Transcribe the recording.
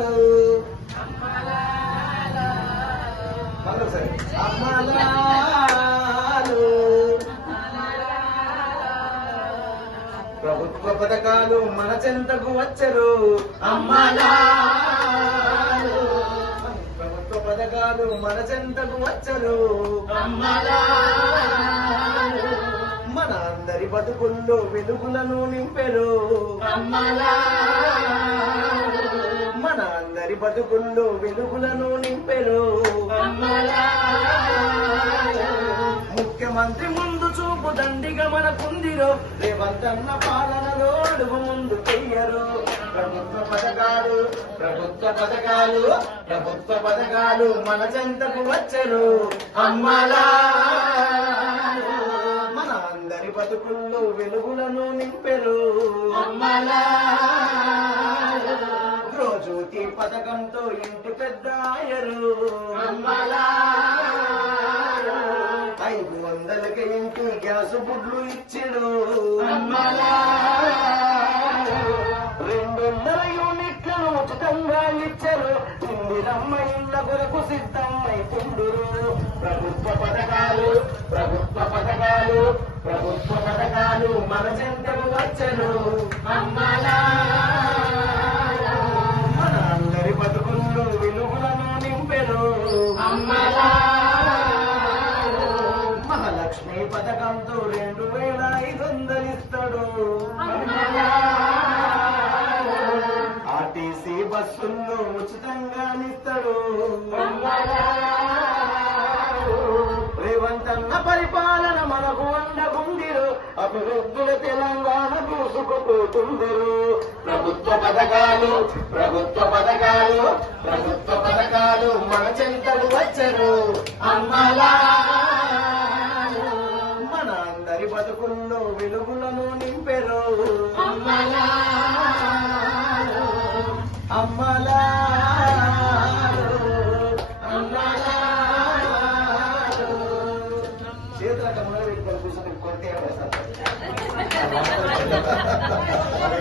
అమ్మలాలు అమ్మలాలు ప్రభుత్వ పథకాలు మన చెంతకు వచ్చరు. అమ్మలాలు. ప్రభుత్వ పథకాలు మన చెంతకు వచ్చరు. మన అందరి బతుకుల్లో వెలుగులను నింపెరు. మన అందరి వెలుగులను నింపెను. ముఖ్యమంత్రి ముందు చూపు దండిగా మనకుందిరో. రేవంతన్న పాలనలో అడుగు ముందు చెయ్యరు. ప్రభుత్వ పథకాలు ప్రభుత్వ పథకాలు ప్రభుత్వ పథకాలు మన చెంతకు వచ్చరు అమ్మలా మన అందరి బతుకుల్లో వెలుగులను నింపెరు అమ్మలా రోజుకి పథకంతో ఇంటి పెద్ద ఆయరు అమ్మలా ఐదు వందలకి ఇంటి గ్యాస్ బుడ్లు ఇచ్చిడు. రెండున్నర యూనిట్లను ఉచితంగా ఇచ్చరు. ఇందిరమ్మ ఇళ్ళ కొరకు సిద్ధమైతుండురు ప్రభుత్వ పథకాలు ప్రభుత్వ పథకాలు ప్రభుత్వ పథకాలు మన చెంతకు వచ్చరు. మన మహాలక్ష్మి పథకంతో రెండు వేల ఐదు వందలు ఇస్తాడు. ఆర్టీసీ బస్సుల్లో ఉచితంగా ఇస్తాడు అభివృద్ధుల తెలంగాణ దూసుకుపోతుందిరు. ప్రభుత్వ పథకాలు ప్రభుత్వ పథకాలు ప్రభుత్వ పథకాలు మన చెంతలు వచ్చరు. అమ్మలా మన అందరి బతుకుల్లో వెలుగులను నింపెరు. అమ్మలా అమ్మలా. del concurso del corte abrazado.